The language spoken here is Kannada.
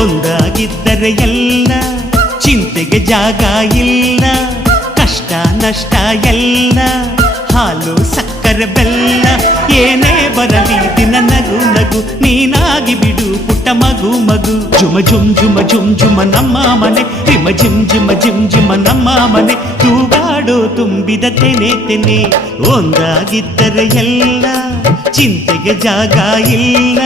ಒಂದಾಗಿದ್ದರೆ ಎಲ್ಲ ಚಿಂತೆಗೆ ಜಾಗ ಇಲ್ಲ, ಕಷ್ಟ ನಷ್ಟ ಎಲ್ಲ ಹಾಲು ಸಕ್ಕರೆ ಬೆಲ್ಲ. ಏನೇ ಬರಲಿ ದಿನ ನಗು ನಗು, ನೀನಾಗಿ ಬಿಡು ಪುಟ್ಟ ಮಗು ಮಗು. ಜುಮ ಜುಮ್ ಜುಮ ಜುಮ್ ಜುಮ ನಮ್ಮ ಮನೆ, ರಿಮ ಜಿಮ್ ಜಿಮ ಜಿಮ್ ಜಿಮ ನಮ್ಮ ಮನೆ. ತೂಗಾಡೋ ತುಂಬಿದ ತೆನೆ ತೆನೆ, ಒಂದಾಗಿದ್ದರೆ ಎಲ್ಲ ಚಿಂತೆಗೆ ಜಾಗ ಇಲ್ಲ.